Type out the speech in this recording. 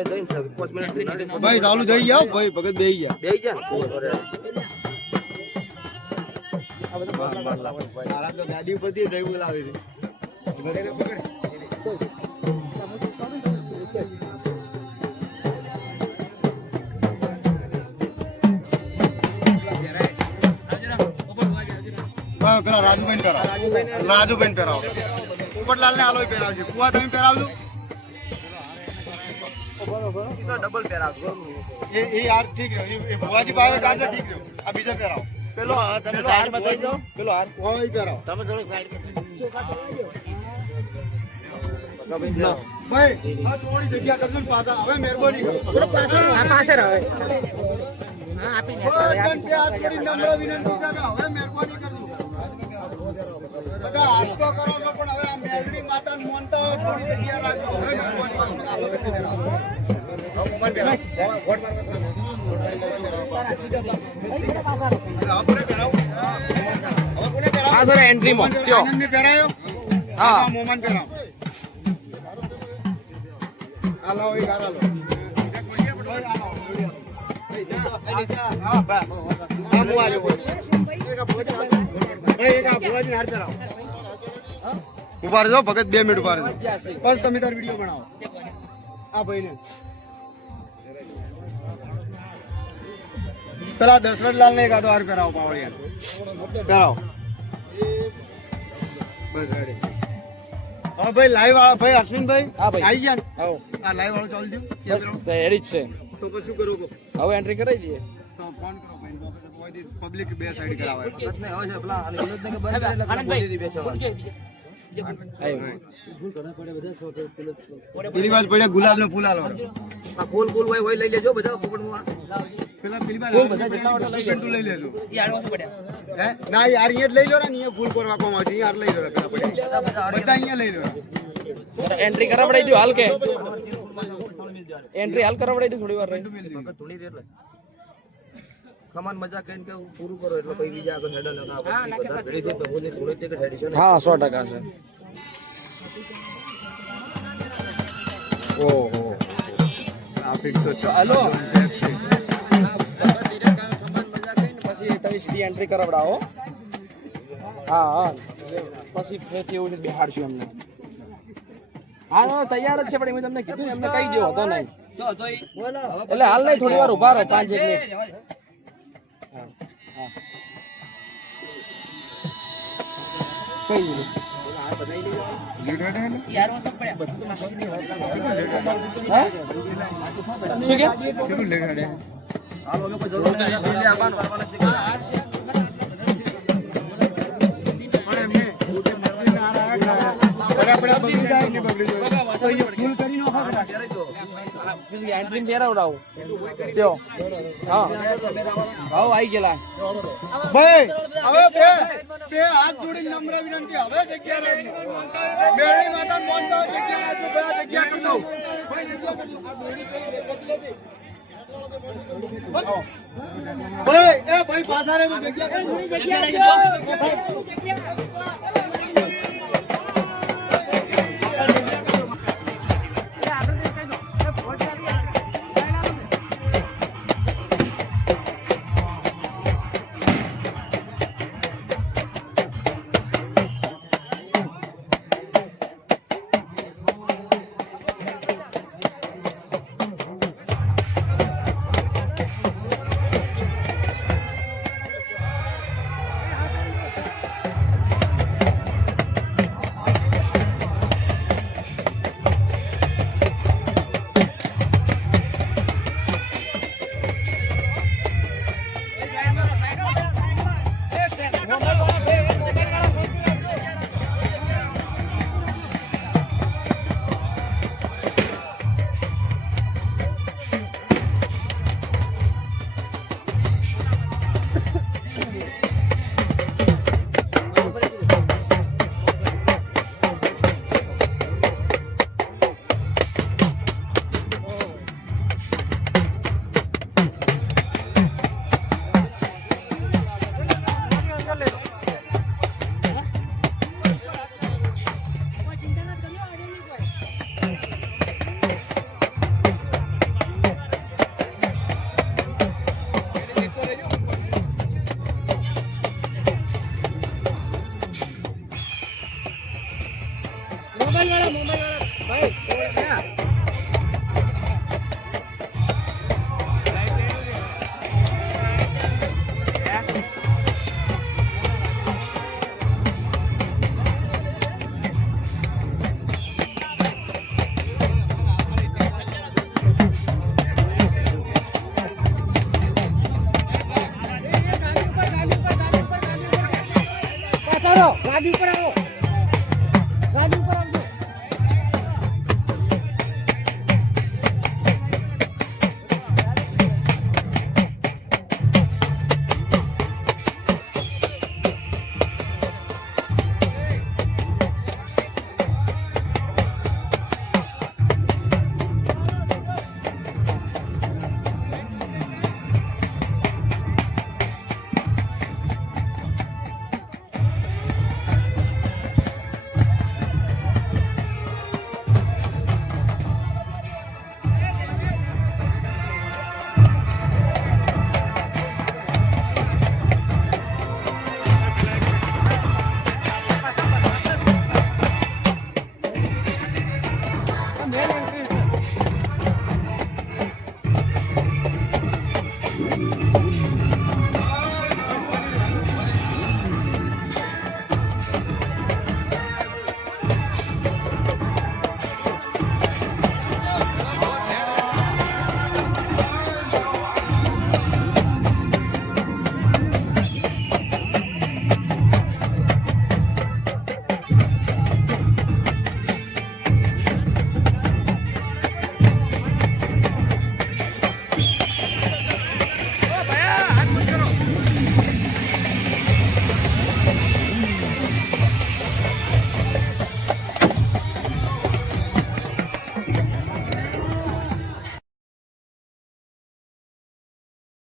એટલે જઈને 5 મિનિટ ભાઈ ચાલુ થઈ ગયા ભાઈ ભગત બેહી ગયા મારા તો ગાડી ઉપરથી જઈ બોલાવે છે પેલા રાજુભાઈ પહેરાવો પોપટલાલ ને આલોય પહેરાવશે કુવા તમે પહેરાવજો ડબલ પહેરાવજો એ યાર ઠીક રહ્યો એ ભુવાજી પાસે કાઢજો ઠીક રહ્યો આ બીજો પહેરાવો પેલો તમે સાઈડ માં થઈ જાઓ પેલો હાર કોઈ પહેરાવો તમે થોડો સાઈડ માં થઈ જાઓ ભાઈ આ થોડી જગ્યા કરજો પાછા હવે મહેરબાની કરો થોડો પાછળ આવે હા આપી દે આ થોડી નમ્ર વિનંતી કાકા હવે મહેરબાની કરજો બધા હાથ તો કરો છો પણ હવે આ મેલડી માતાને મોનતા હોય થોડી જગ્યા રાખો હવે મહેરબાની એન્ટ્રી માં આનંદ ને પહેરાયો હા મોમન પહેરાવો હાલો એ ગારાલો હા બા આ મો આજો ઉભા રહેજો ભગત 2 મિનિટ ઉભા રહેજો બસ તમે તાર વિડિયો બનાવો આ ભાઈને પેલા દશરથલાલ ને કાદો હાર પહેરાવો પાવળિયા પહેરાવો બસ રેડી હા ભાઈ લાઈવ વાળા ભાઈ અશ્વિનભાઈ આવી ગયા ને આ લાઈવ વાળો ચાલુ દઉં બસ રેડી જ છે તો પછી શું કરું હવે એન્ટ્રી કરાવી દઈએ તો ફોન કરો ભાઈ પબ્લિક બે સાઈડ કરાવે ભગત ને હવે છે પેલા વિનોદ ને બંધ કરે એટલે બોલી દી બેસવા પેલી વાત પડ્યા ગુલાબ નો ફૂલ આલો આ ફૂલ હોય લઈ લેજો બધા પોપટમાં પેલા પેલી વાત બધા જસાવટ લઈ લેજો યાર ઓછો પડ્યા હે ના યાર અહીંયા લઈ લો ને અહીંયા ફૂલ કરવા કોમ આવશે યાર લઈ લો પેલા પડ્યા બધા અહીંયા લઈ લો એન્ટ્રી કરાવડાઈ દો હાલ કે એન્ટ્રી હાલ કરાવડાઈ દો થોડી વાર રહી થોડી રેટ ખમાન મજા કરીને કે પૂરું કરો એટલે પછી બીજા આગળ હેડલ લગાવો બધા ઘડી દે તો બોલી થોડી ટિકિટ હેડી છે હા 100% છે ઓહો ટ્રાફિક તો ચાલો ખમાન મજા કરીને પછી તમે સીધી એન્ટ્રી કરાવડાવો હા પછી ફેથી એવું બેહાડશું અમને હા તૈયાર જ છે પણ મેં તમને કીધું એમને કહી દેવો હતો નહીં એટલે હાલ નહીં થોડી વાર ઉભા રહો 5 મિનિટ એન્ટ્રી ફેરવડાવો ત્યો હા આવો આવી ગયેલા ભાઈ હવે બે હાથ જોડીને નમ્ર વિનંતી હવે જગ્યા રાખી મેળી માતા મોનતા જગ્યા રાખજો ભાઈ જગ્યા કરી દો ભાઈ એ ભાઈ પાછા રે તો જગ્યા ગાડી ઉપર આવો, ગાડી ઉપર આવજો. મેં